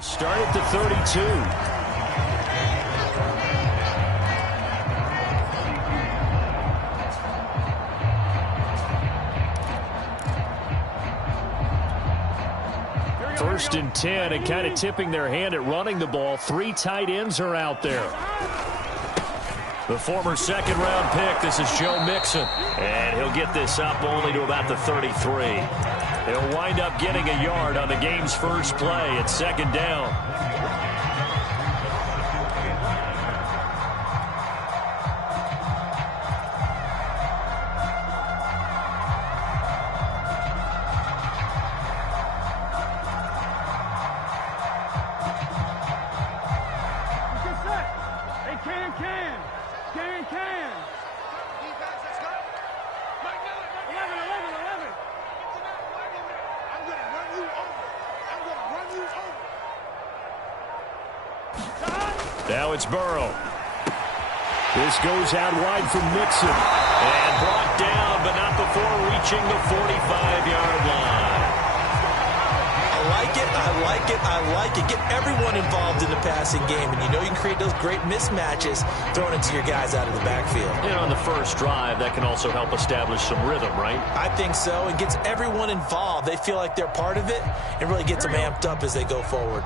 They'll start at the 32. First and 10, and kind of tipping their hand at running the ball. 3 tight ends are out there. The former second-round pick, this is Joe Mixon. And he'll get this up only to about the 33. He'll wind up getting a yard on the game's first play at second down. Now it's Burrow. This goes out wide from Mixon. And brought down, but not before reaching the 45-yard line. I like it, I like it, I like it. Get everyone involved in the passing game. And you know you can create those great mismatches throwing it to your guys out of the backfield. And on the first drive, that can also help establish some rhythm, right? I think so. It gets everyone involved. They feel like they're part of it and really gets them amped up as they go forward.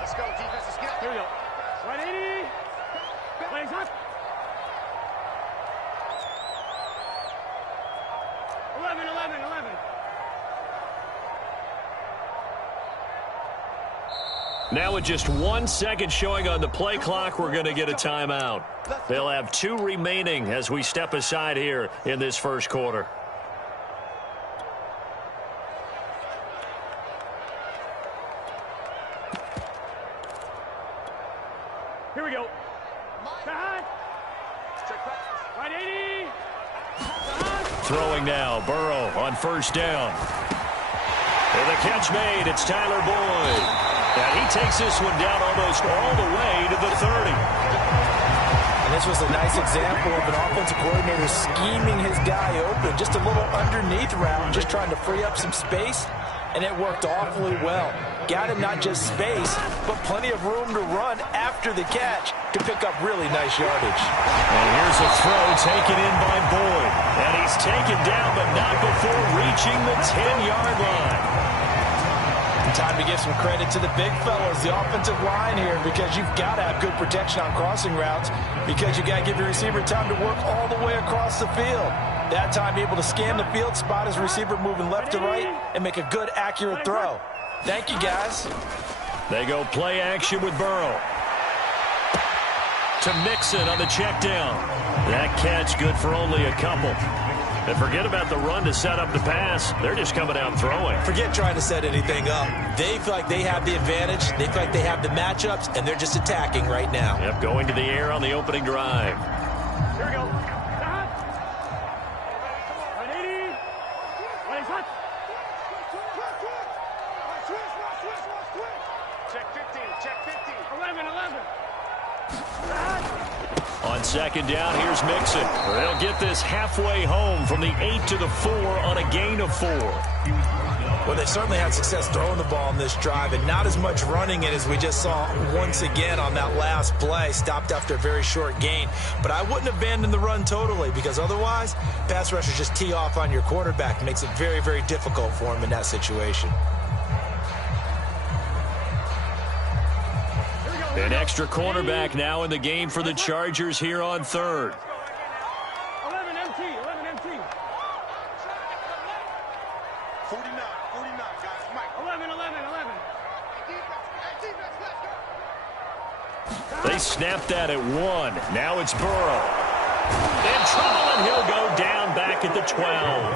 Let's go, defense. Let's get it. Here we go. 180. Legs up. 11. Now with just 1 second showing on the play clock, we're going to get a timeout. They'll have 2 remaining as we step aside here in this first quarter. Here we go. Behind. 180. Throwing now, Burrow on first down. And the catch made, it's Tyler Boyd. And he takes this one down almost all the way to the 30. And this was a nice example of an offensive coordinator scheming his guy open. Just a little underneath route, just trying to free up some space. And it worked awfully well. Got him not just space, but plenty of room to run after the catch to pick up really nice yardage. And here's a throw taken in by Boyd. And he's taken down, but not before reaching the 10-yard line. Time to give some credit to the big fellas, the offensive line here, because you've got to have good protection on crossing routes, because you got to give your receiver time to work all the way across the field. That time able to scan the field, spot his receiver moving left to right, and make a good, accurate throw. Thank you, guys. They go play action with Burrow. To Mixon on the check down. That catch good for only a couple. And forget about the run to set up the pass. They're just coming out throwing. Forget trying to set anything up. They feel like they have the advantage. They feel like they have the matchups, and they're just attacking right now. Yep, going to the air on the opening drive. Here we go. 180. Check 15. Check 15. 11. On second down, here's Mixon. They'll get this halfway home from the 8 to the 4 on a gain of 4. Well, they certainly had success throwing the ball in this drive, and not as much running it as we just saw once again on that last play. Stopped after a very short gain. But I wouldn't abandon the run totally, because otherwise, pass rushers just tee off on your quarterback. Makes it very, very difficult for him in that situation. An extra cornerback now in the game for the Chargers here on third. 11 MT. 49, guys. Mike. 11. They snapped that at 1. Now it's Burrow. In trouble, and he'll go down back at the 12.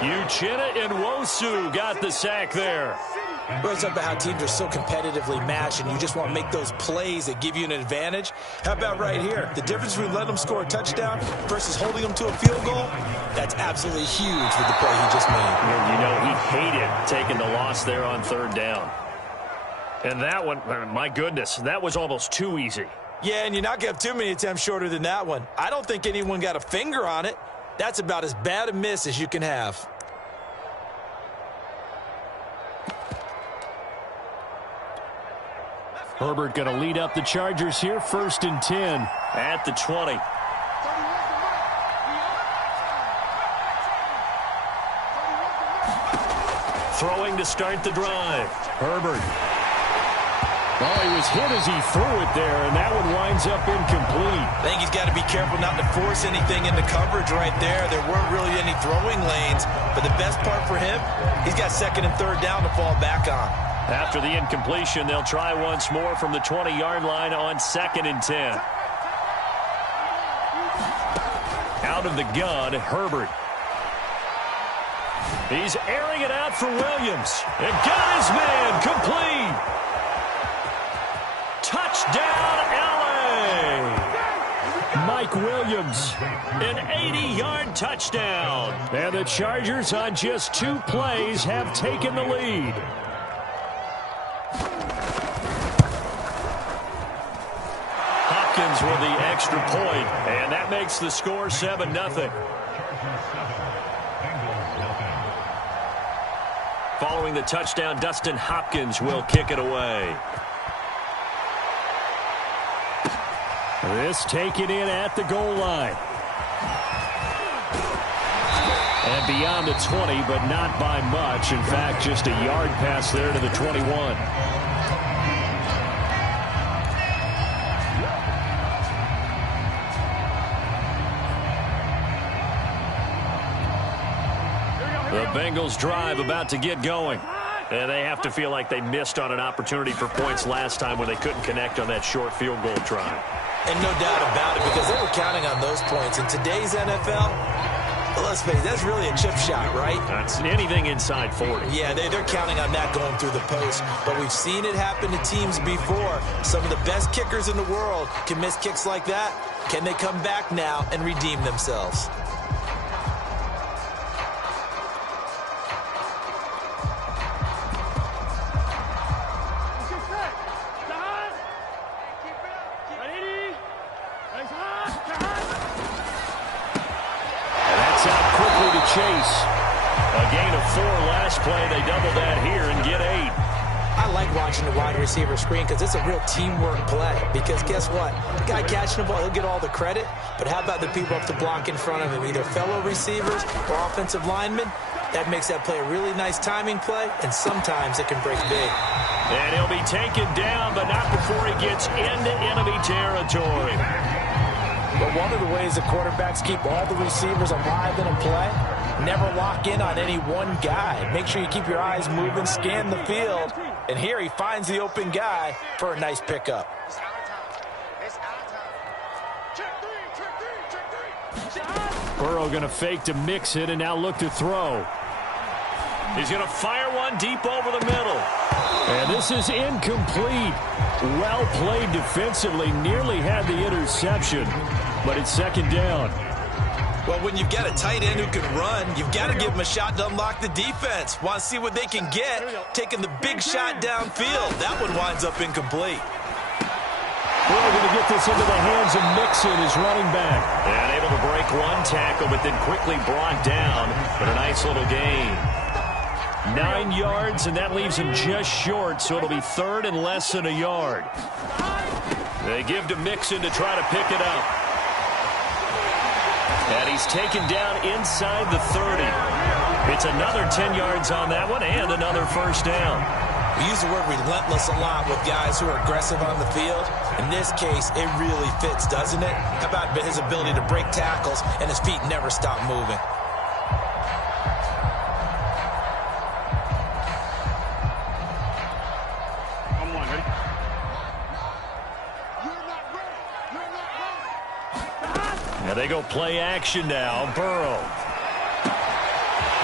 Uchenna and Nwosu got the sack there. We always talk about how teams are so competitively matched, and you just want to make those plays that give you an advantage. How about right here? The difference between letting them score a touchdown versus holding them to a field goal, that's absolutely huge with the play he just made. And you know he hated taking the loss there on third down. And that one, my goodness, that was almost too easy. Yeah, and you're not going to have too many attempts shorter than that one. I don't think anyone got a finger on it. That's about as bad a miss as you can have. Herbert going to lead up the Chargers here, 1st and 10 at the 20. Throwing to start the drive. Herbert. Oh, he was hit as he threw it there, and that one winds up incomplete. I think he's got to be careful not to force anything into coverage right there. There weren't really any throwing lanes, but the best part for him, he's got 2nd and 3rd down to fall back on. After the incompletion, they'll try once more from the 20-yard line on 2nd and 10. Out of the gun, Herbert. He's airing it out for Williams. And got his man complete. Touchdown, L.A. Mike Williams, an 80-yard touchdown. And the Chargers on just 2 plays have taken the lead. Hopkins with the extra point, and that makes the score 7-0. Following the touchdown, Dustin Hopkins will kick it away. This taken in at the goal line. And beyond the 20, but not by much. In fact, just a yard pass there to the 21. The Bengals drive about to get going. And they have to feel like they missed on an opportunity for points last time when they couldn't connect on that short field goal try. And no doubt about it, because they were counting on those points. In today's NFL, well, let's face it, that's really a chip shot, right? That's anything inside 40. Yeah, they're counting on that going through the post. But we've seen it happen to teams before. Some of the best kickers in the world can miss kicks like that. Can they come back now and redeem themselves? Chase. A gain of 4 last play. They double that here and get 8. I like watching the wide receiver screen because it's a real teamwork play. Because guess what? The guy catching the ball, he'll get all the credit. But how about the people up the block in front of him? Either fellow receivers or offensive linemen. That makes that play a really nice timing play. And sometimes it can break big. And he'll be taken down, but not before he gets into enemy territory. But one of the ways the quarterbacks keep all the receivers alive in a play, never lock in on any one guy. Make sure you keep your eyes moving, scan the field. And here he finds the open guy for a nice pickup. Burrow going to fake to mix it and now look to throw. He's going to fire one deep over the middle. And this is incomplete. Well played defensively. Nearly had the interception. But it's 2nd down. Well, when you've got a tight end who can run, you've got to give him a shot to unlock the defense. Want to see what they can get, taking the big shot downfield. That one winds up incomplete. We're going to get this into the hands of Mixon, his running back. And able to break one tackle, but then quickly brought down. But a nice little gain. 9 yards, and that leaves him just short, so it'll be 3rd and less than a yard. They give to Mixon to try to pick it up. And he's taken down inside the 30. It's another 10 yards on that one and another 1st down. We use the word relentless a lot with guys who are aggressive on the field. In this case, it really fits, doesn't it? How about his ability to break tackles and his feet never stop moving? And they go play action now. Burrow.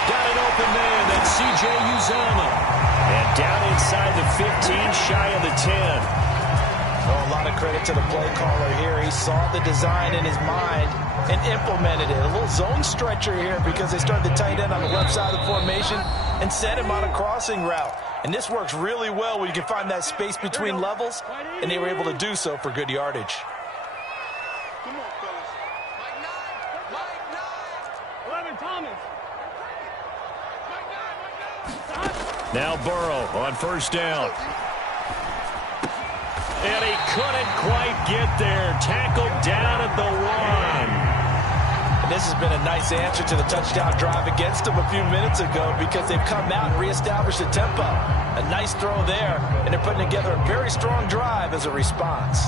Got an open man. That's C.J. Uzomah. And down inside the 15, shy of the 10. Oh, a lot of credit to the play caller here. He saw the design in his mind and implemented it. A little zone stretcher here because they started the tight end on the left side of the formation and sent him on a crossing route. And this works really well when you can find that space between levels, and they were able to do so for good yardage. Now Burrow on 1st down. And he couldn't quite get there. Tackled down at the 1. And this has been a nice answer to the touchdown drive against them a few minutes ago because they've come out and reestablished the tempo. A nice throw there, and they're putting together a very strong drive as a response.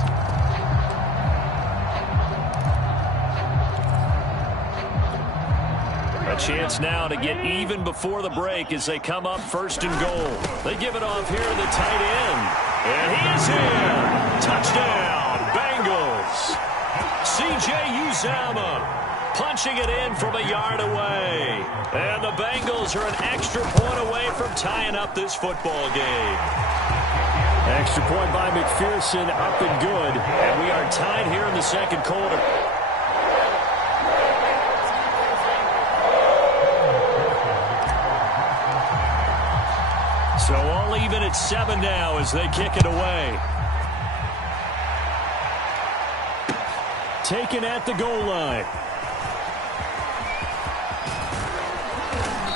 A chance now to get even before the break as they come up 1st and goal. They give it off here to the tight end. And he is in. Touchdown, Bengals. C.J. Uzomah punching it in from a yard away. And the Bengals are an extra point away from tying up this football game. Extra point by McPherson, up and good. And we are tied here in the 2nd quarter. So all even at 7 now as they kick it away. Taken at the goal line.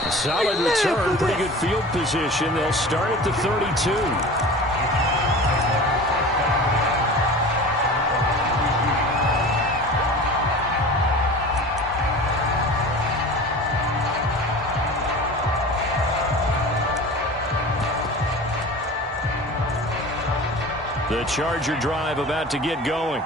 A solid return, pretty good field position. They'll start at the 32. The Charger drive about to get going.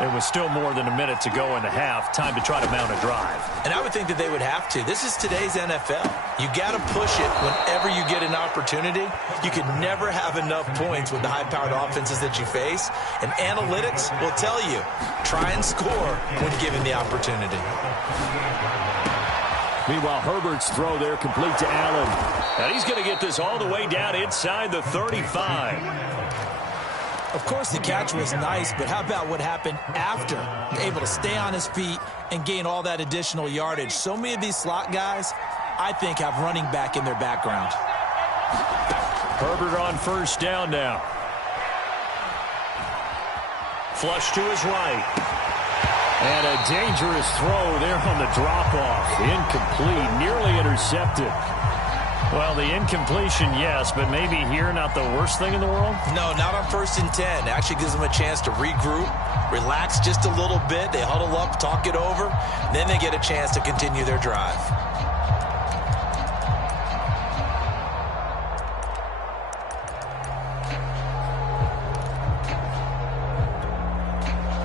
There was still more than a minute to go in the half. Time to try to mount a drive. And I would think that they would have to. This is today's NFL. You got to push it whenever you get an opportunity. You can never have enough points with the high-powered offenses that you face. And analytics will tell you, try and score when given the opportunity. Meanwhile, Herbert's throw there complete to Allen. And he's going to get this all the way down inside the 35. Of course, the catch was nice, but how about what happened after? Able to stay on his feet and gain all that additional yardage. So many of these slot guys, I think, have running back in their background. Herbert on 1st down now. Flush to his right. And a dangerous throw there on the drop-off. Incomplete, nearly intercepted. Well, the incompletion, yes, but maybe here not the worst thing in the world? No, not on 1st and 10. Actually gives them a chance to regroup, relax just a little bit. They huddle up, talk it over. Then they get a chance to continue their drive.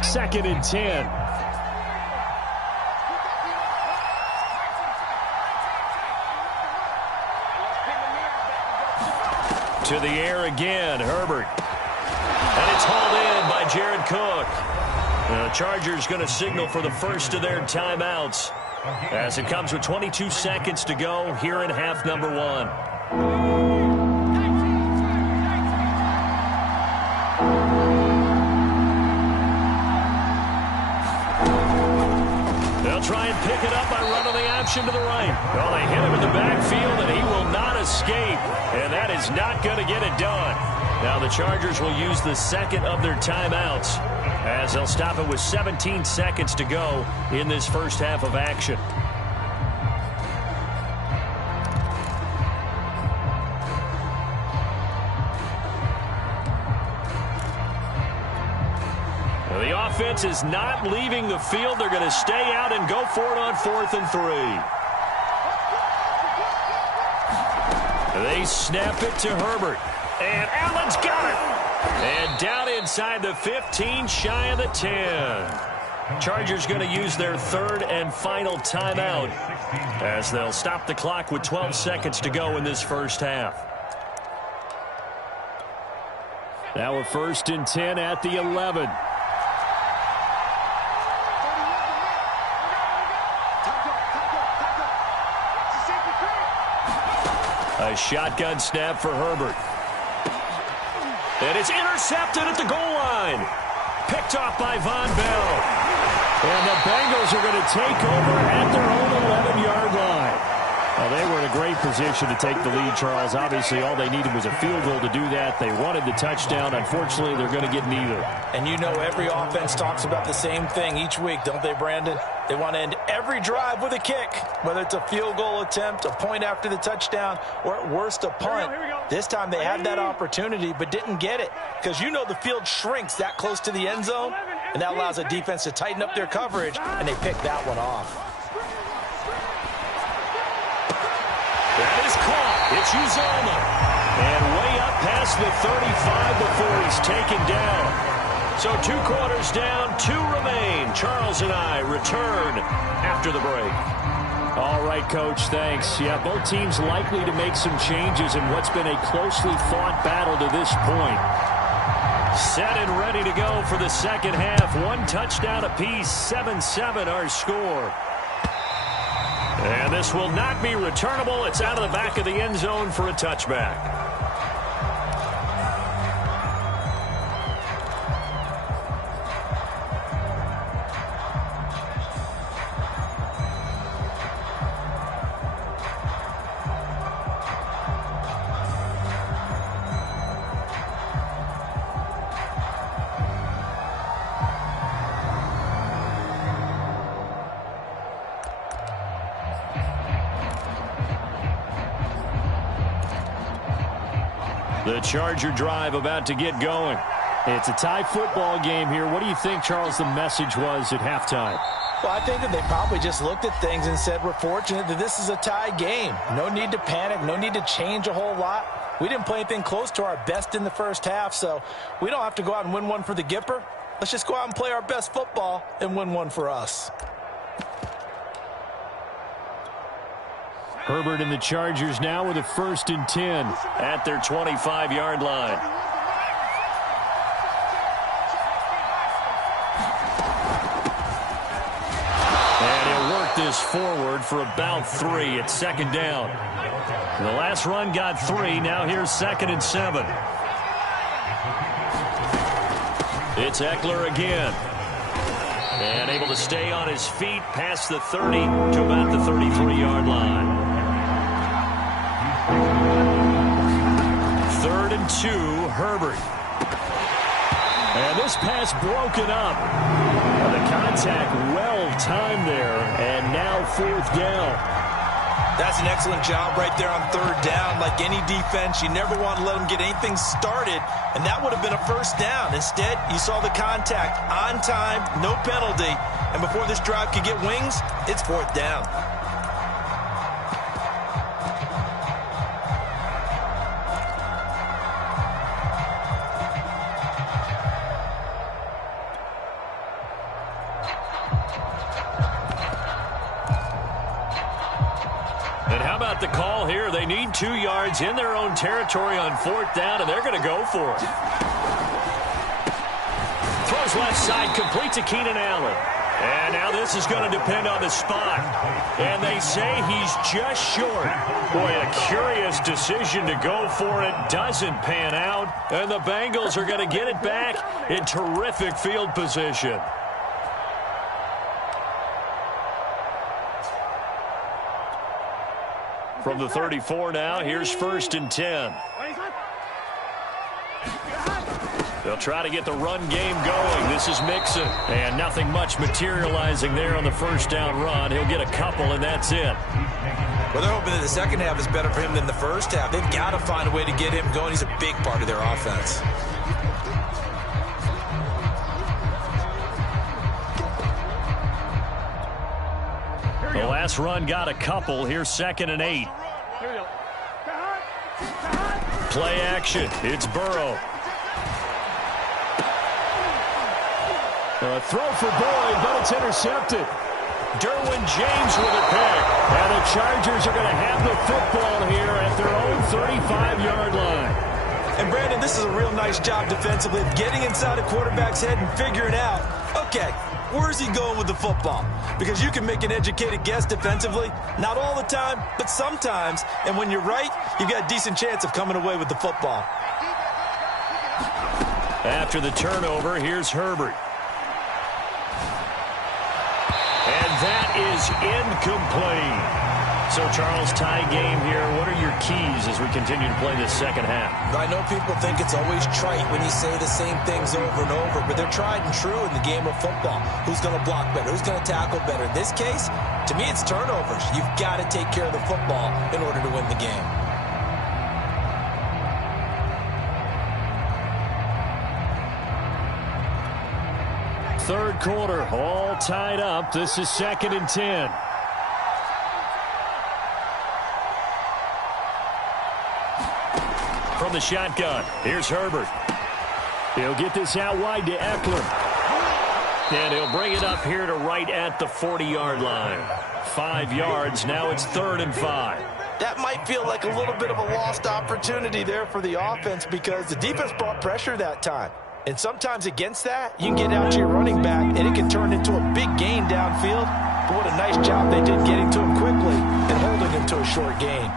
Second and 10. To the air again, Herbert. And it's hauled in by Jared Cook. The Chargers going to signal for the first of their timeouts as it comes with 22 seconds to go here in half number 1. They'll try and pick it up by running the option to the right. Well, they hit him in the backfield, and he will not escape. And that is not going to get it done. Now the Chargers will use the second of their timeouts as they'll stop it with 17 seconds to go in this first half of action. The offense is not leaving the field. They're going to stay out and go for it on 4th and 3. They snap it to Herbert. And Allen's got it. And down inside the 15, shy of the 10. Chargers going to use their 3rd and final timeout as they'll stop the clock with 12 seconds to go in this first half. Now we're 1st and 10 at the 11. A shotgun snap for Herbert. And it's intercepted at the goal line. Picked off by Von Bell. And the Bengals are going to take over at their own 11-yard line. A Well, they were in a great position to take the lead, Charles. Obviously, all they needed was a field goal to do that. They wanted the touchdown. Unfortunately, they're going to get neither. And you know every offense talks about the same thing each week, don't they, Brandon? They want to end every drive with a kick, whether it's a field goal attempt, a point after the touchdown, or at worst a punt. This time they had that opportunity but didn't get it because you know the field shrinks that close to the end zone, and that allows the defense to tighten up their coverage, and they picked that one off. That is caught. It's Uzoma. And way up past the 35 before he's taken down. So 2 quarters down, 2 remain. Charles and I return after the break. All right, Coach, thanks. Yeah, both teams likely to make some changes in what's been a closely fought battle to this point. Set and ready to go for the second half. 1 touchdown apiece, 7-7 our score. And this will not be returnable. It's out of the back of the end zone for a touchback. The Charger drive about to get going. It's a tie football game here. What do you think, Charles, the message was at halftime? Well, I think that they probably just looked at things and said, we're fortunate that this is a tie game. No need to panic. No need to change a whole lot. We didn't play anything close to our best in the first half, so we don't have to go out and win one for the Gipper. Let's just go out and play our best football and win one for us. Herbert and the Chargers now with a 1st and 10 at their 25-yard line. And he'll work this forward for about 3 at 2nd down. The last run got 3. Now here's 2nd and 7. It's Eckler again. And able to stay on his feet past the 30 to about the 33-yard line. 3rd and 2, Herbert. And this pass broken up. The contact well timed there, and now 4th down. That's an excellent job right there on 3rd down. Like any defense, you never want to let them get anything started, and that would have been a 1st down. Instead, you saw the contact on time, no penalty, and before this drive could get wings, it's 4th down. The call here, they need 2 yards in their own territory on 4th down, and they're going to go for it. Throws left side, complete to Keenan Allen. And now this is going to depend on the spot. And they say he's just short. Boy, a curious decision to go for it. Doesn't pan out. And the Bengals are going to get it back in terrific field position. From the 34 now, here's 1st and 10. They'll try to get the run game going. This is Mixon. And nothing much materializing there on the 1st down run. He'll get a couple, and that's it. Well, they're hoping that the second half is better for him than the first half. They've got to find a way to get him going. He's a big part of their offense. The last run got a couple. Here's 2nd and 8. Play action. It's Burrow. A throw for Boyd, but it's intercepted. Derwin James with a pick. And the Chargers are going to have the football here at their own 35-yard line. And, Brandon, this is a real nice job defensively of getting inside a quarterback's head and figuring out, okay, where's he going with the football? Because you can make an educated guess defensively. Not all the time, but sometimes. And when you're right, you've got a decent chance of coming away with the football. After the turnover, here's Herbert. And that is incomplete. So, Charles, tie game here. What are your keys as we continue to play this second half? I know people think it's always trite when you say the same things over and over, but they're tried and true in the game of football. Who's going to block better? Who's going to tackle better? In this case, to me, it's turnovers. You've got to take care of the football in order to win the game. Third quarter, all tied up. This is 2nd and 10. From the shotgun, here's Herbert. He'll get this out wide to Eckler. And he'll bring it up here to right at the 40-yard line. 5 yards, now it's 3rd and 5. That might feel like a little bit of a lost opportunity there for the offense because the defense brought pressure that time. And sometimes against that, you can get out to your running back, and it can turn into a big gain downfield. But what a nice job they did getting to him quickly and holding him to a short gain.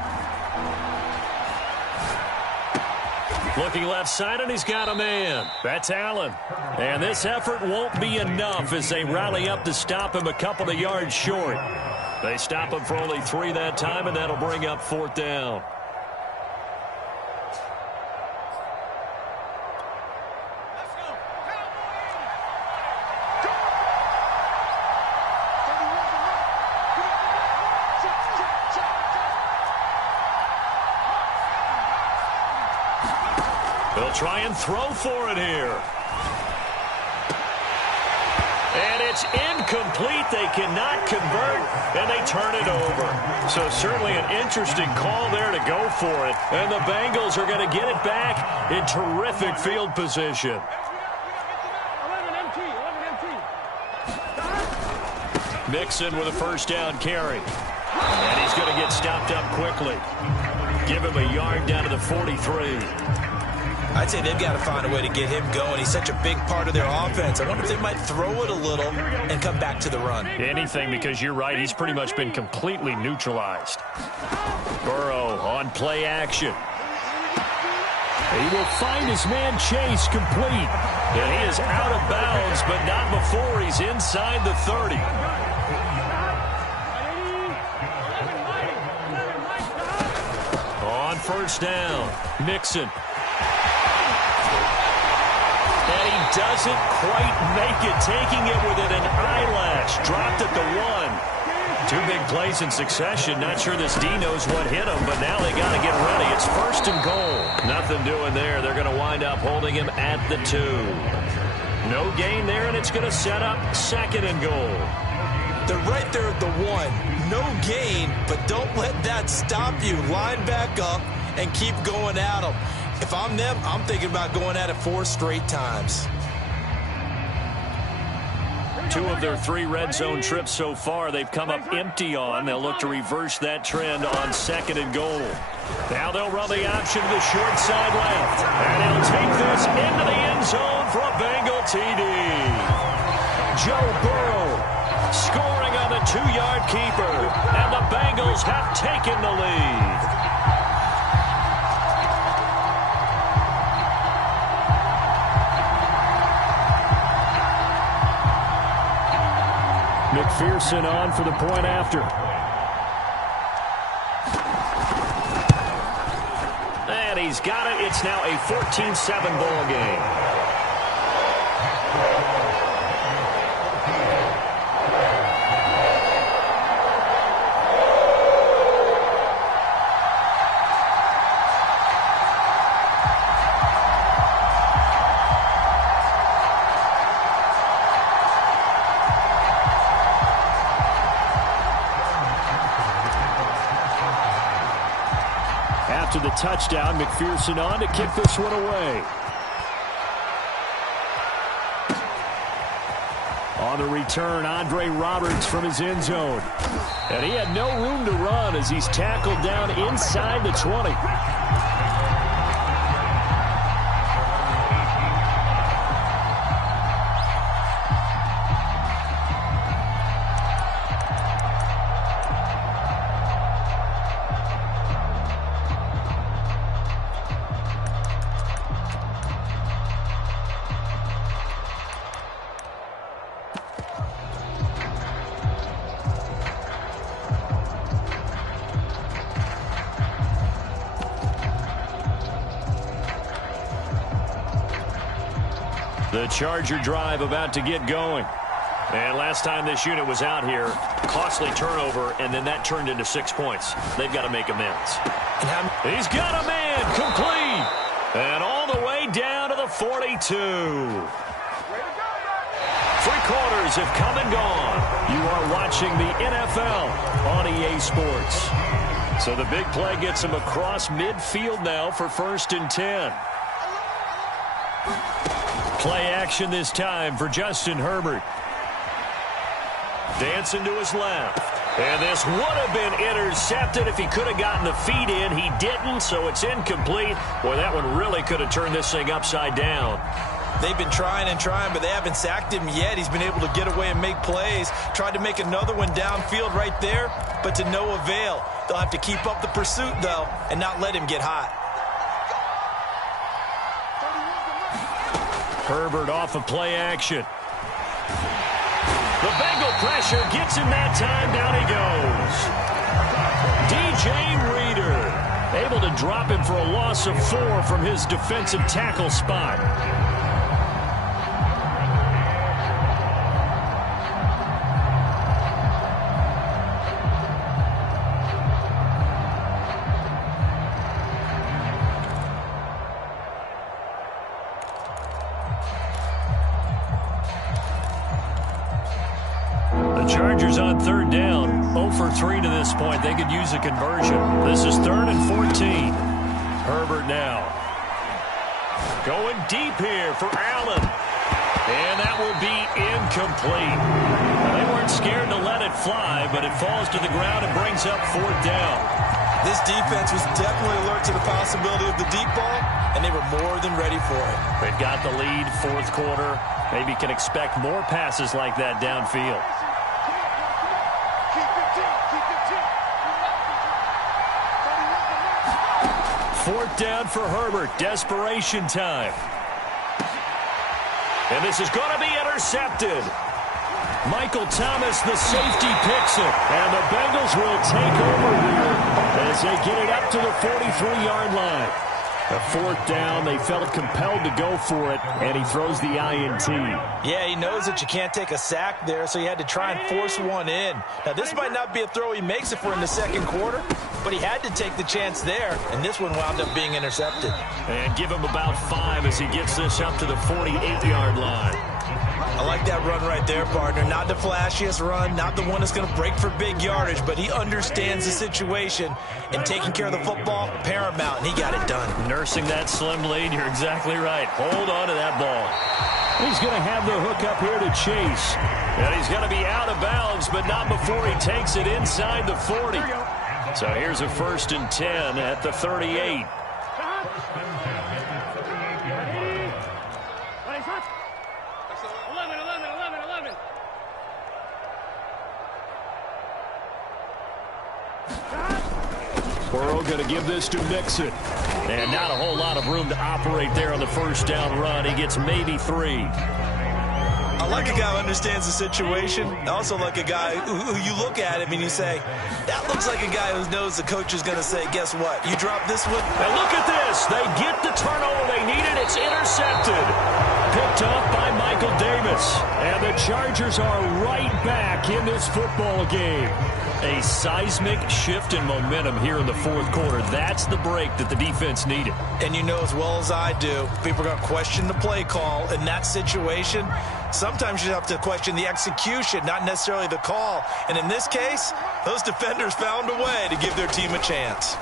Looking left side, and he's got a man. That's Allen. And this effort won't be enough as they rally up to stop him a couple of yards short. They stop him for only 3 that time, and that'll bring up 4th down. They'll try and throw for it here. And it's incomplete. They cannot convert, and they turn it over. So certainly an interesting call there to go for it. And the Bengals are going to get it back in terrific field position. 11 empty. Mixon with a 1st down carry. And he's going to get stopped up quickly. Give him a yard down to the 43. I'd say they've got to find a way to get him going. He's such a big part of their offense. I wonder if they might throw it a little and come back to the run. Anything, because you're right. He's pretty much been completely neutralized. Burrow on play action. He will find his man Chase complete. And he is out of bounds, but not before he's inside the 30. On 1st down, Mixon. And he doesn't quite make it, taking it within an eyelash. Dropped at the 1. 2 big plays in succession. Not sure this D knows what hit him, but now they got to get ready. It's 1st and goal. Nothing doing there. They're going to wind up holding him at the 2. No gain there, and it's going to set up 2nd and goal. They're right there at the 1. No gain, but don't let that stop you. Line back up and keep going at them. If I'm them, I'm thinking about going at it 4 straight times. 2 of their 3 red zone trips so far they've come up empty on. They'll look to reverse that trend on 2nd and goal. Now they'll run the option to the short side left. And he'll take this into the end zone for a Bengal TD. Joe Burrow scoring on the 2-yard keeper. And the Bengals have taken the lead. McPherson on for the point after. And he's got it. It's now a 14-7 ball game. After the touchdown, McPherson on to kick this one away. On the return, Andre Roberts from his end zone. And he had no room to run as he's tackled down inside the 20. The Charger drive about to get going. And last time this unit was out here, costly turnover, and then that turned into 6 points. They've got to make amends. He's got a man, complete. And all the way down to the 42. 3 quarters have come and gone. You are watching the NFL on EA Sports. So the big play gets him across midfield now for 1st and 10. Play action this time for Justin Herbert. Dancing to his left. And this would have been intercepted if he could have gotten the feet in. He didn't, so it's incomplete. Boy, that one really could have turned this thing upside down. They've been trying and trying, but they haven't sacked him yet. He's been able to get away and make plays. Tried to make another one downfield right there, but to no avail. They'll have to keep up the pursuit, though, and not let him get hot. Herbert off of play action. The Bengal pressure gets him that time. Down he goes. DJ Reader able to drop him for a loss of 4 from his defensive tackle spot. Chargers on 3rd down. 0 for 3 to this point. They could use a conversion. This is 3rd and 14. Herbert now. Going deep here for Allen. And that will be incomplete. Well, they weren't scared to let it fly, but it falls to the ground and brings up 4th down. This defense was definitely alert to the possibility of the deep ball, and they were more than ready for it. They've got the lead, 4th quarter. Maybe can expect more passes like that downfield. 4th down for Herbert. Desperation time. And this is going to be intercepted. Michael Thomas, the safety, picks it. And the Bengals will take over here as they get it up to the 43-yard line. A 4th down, they felt compelled to go for it, and he throws the INT. Yeah, he knows that you can't take a sack there, so he had to try and force one in. Now, this might not be a throw he makes if we're in the 2nd quarter, but he had to take the chance there, and this one wound up being intercepted. And give him about 5 as he gets this up to the 48-yard line. I like that run right there, partner. Not the flashiest run, not the one that's going to break for big yardage, but he understands the situation, and taking care of the football, paramount, and he got it done. Nursing that slim lead, you're exactly right. Hold on to that ball. He's going to have the hook up here to Chase. And he's going to be out of bounds, but not before he takes it inside the 40. So here's a 1st and 10 at the 38. Burrow going to give this to Mixon. And not a whole lot of room to operate there on the 1st down run. He gets maybe 3. I like a guy who understands the situation. I also like a guy who you look at him and you say, that looks like a guy who knows the coach is going to say, guess what? You drop this one. And look at this. They get the turnover they needed. It's intercepted. Picked up by Michael Davis. And the Chargers are right back in this football game. A seismic shift in momentum here in the 4th quarter. That's the break that the defense needed. And you know as well as I do, people are going to question the play call in that situation. Sometimes you have to question the execution, not necessarily the call. And in this case, those defenders found a way to give their team a chance.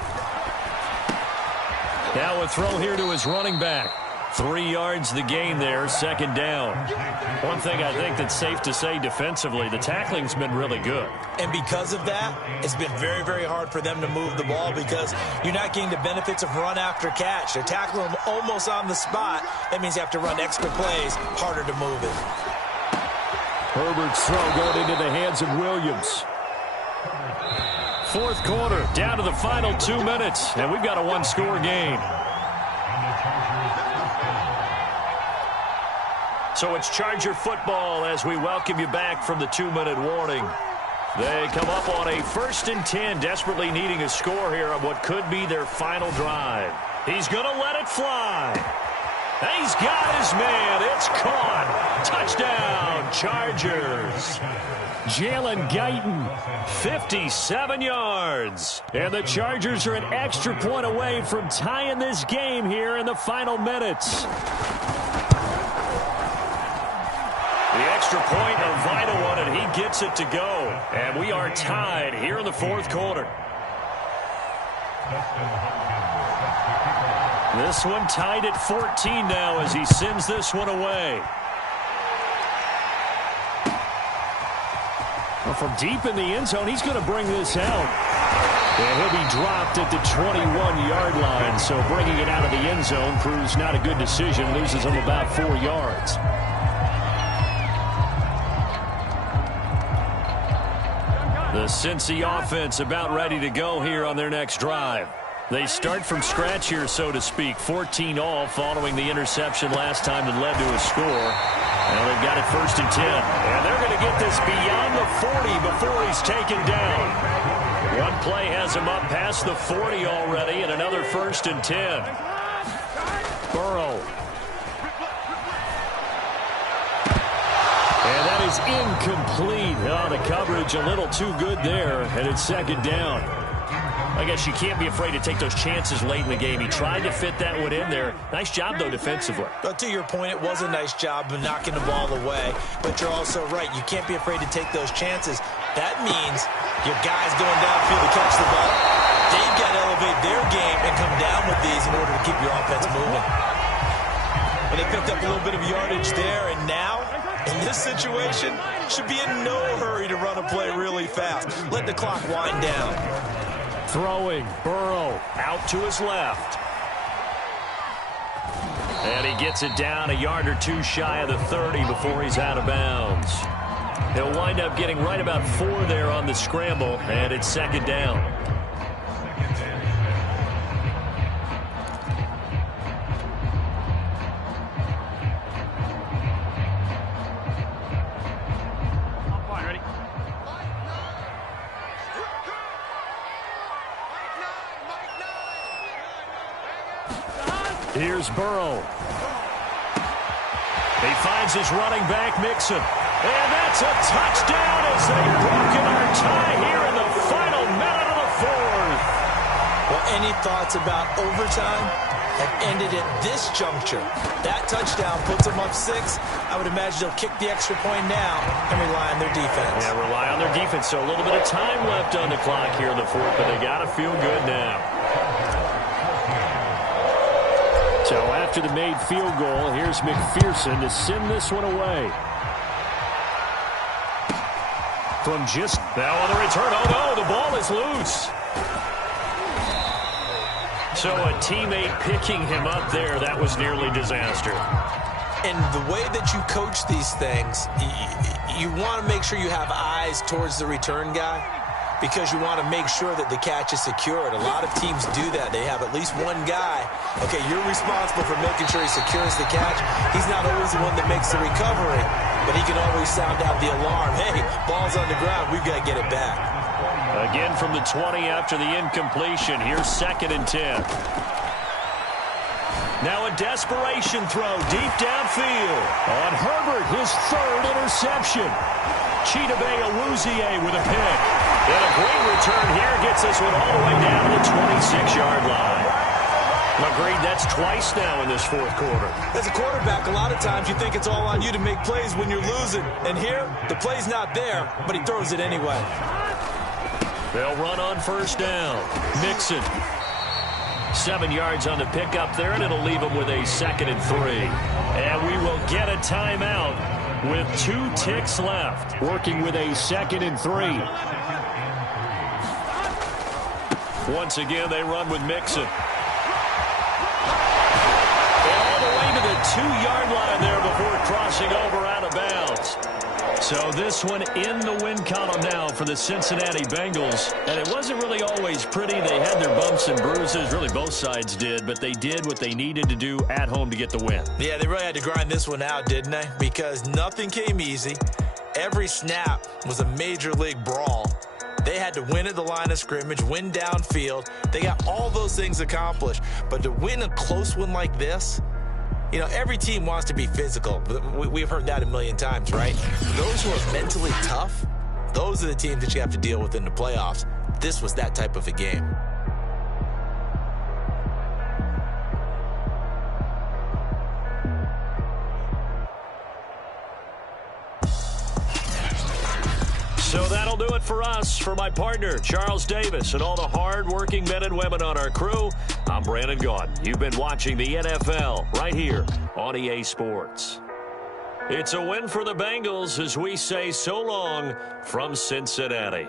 Now a throw here to his running back. 3 yards the gain there, 2nd down. One thing I think that's safe to say defensively, the tackling's been really good. And because of that, it's been very, very hard for them to move the ball because you're not getting the benefits of run after catch. They're tackling them almost on the spot. That means you have to run extra plays, harder to move it. Herbert's throw going into the hands of Williams. 4th quarter, down to the final 2 minutes, and we've got a 1-score game. So it's Charger football as we welcome you back from the 2-minute warning. They come up on a 1st and 10, desperately needing a score here on what could be their final drive. He's going to let it fly. And he's got his man. It's caught. Touchdown, Chargers. Jalen Guyton, 57 yards. And the Chargers are an extra point away from tying this game here in the final minutes. The extra point, a vital one, and he gets it to go. And we are tied here in the fourth quarter. This one tied at 14 now as he sends this one away. Well, from deep in the end zone, he's going to bring this out. And he'll be dropped at the 21-yard line. So bringing it out of the end zone proves not a good decision. Loses him about 4 yards. The Cincy offense about ready to go here on their next drive. They start from scratch here, so to speak. 14 all following the interception last time that led to a score. Now they've got it 1st and 10. And they're going to get this beyond the 40 before he's taken down. One play has him up past the 40 already, and another 1st and 10. Burrow. And that is incomplete. Oh, the coverage a little too good there, and it's 2nd down. I guess you can't be afraid to take those chances late in the game. He tried to fit that one in there. Nice job, though, defensively. But to your point, it was a nice job of knocking the ball away. But you're also right. You can't be afraid to take those chances. That means your guys going downfield to catch the ball, they've got to elevate their game and come down with these in order to keep your offense moving. And they picked up a little bit of yardage there, and now, in this situation, should be in no hurry to run a play really fast. Let the clock wind down. Throwing, Burrow out to his left. And he gets it down a yard or two shy of the 30 before he's out of bounds. He'll wind up getting right about 4 there on the scramble, and it's 2nd down. Here's Burrow. He finds his running back, Mixon. And that's a touchdown as they've broken our tie here in the final minute of the 4th. Well, any thoughts about overtime have ended at this juncture. That touchdown puts them up 6. I would imagine they'll kick the extra point now and rely on their defense. Yeah, rely on their defense. So a little bit of time left on the clock here in the 4th, but they got to feel good now. So after the made field goal, here's McPherson to send this one away. From just now on the return. Oh, no, the ball is loose. So a teammate picking him up there, that was nearly disaster. And the way that you coach these things, you want to make sure you have eyes towards the return guy, because you want to make sure that the catch is secured. A lot of teams do that. They have at least one guy. Okay, you're responsible for making sure he secures the catch. He's not always the one that makes the recovery, but he can always sound out the alarm. Hey, ball's on the ground. We've got to get it back. Again from the 20 after the incompletion. Here's 2nd and 10. Now a desperation throw deep downfield. On Herbert, his 3rd interception. Chidobe Awuzie with a pick. And a great return here gets this one all the way down to the 26-yard line. Agreed, that's twice now in this 4th quarter. As a quarterback, a lot of times you think it's all on you to make plays when you're losing. And here, the play's not there, but he throws it anyway. They'll run on 1st down. Mixon. 7 yards on the pickup there, and it'll leave them with a 2nd and 3. And we will get a timeout with 2 ticks left. Working with a 2nd and 3. Once again, they run with Mixon. And all the way to the 2-yard line there before crossing over out of bounds. So this one in the win column now for the Cincinnati Bengals. And it wasn't really always pretty. They had their bumps and bruises. Really, both sides did. But they did what they needed to do at home to get the win. Yeah, they really had to grind this one out, didn't they? Because nothing came easy. Every snap was a major league brawl. They had to win at the line of scrimmage, win downfield. They got all those things accomplished. But to win a close one like this, You know, every team wants to be physical. We've heard that a million times, right? Those who are mentally tough, those are the teams that you have to deal with in the playoffs. This was that type of a game. So that'll do it for us. For my partner, Charles Davis, and all the hard-working men and women on our crew, I'm Brandon Gaudin. You've been watching the NFL right here on EA Sports. It's a win for the Bengals as we say so long from Cincinnati.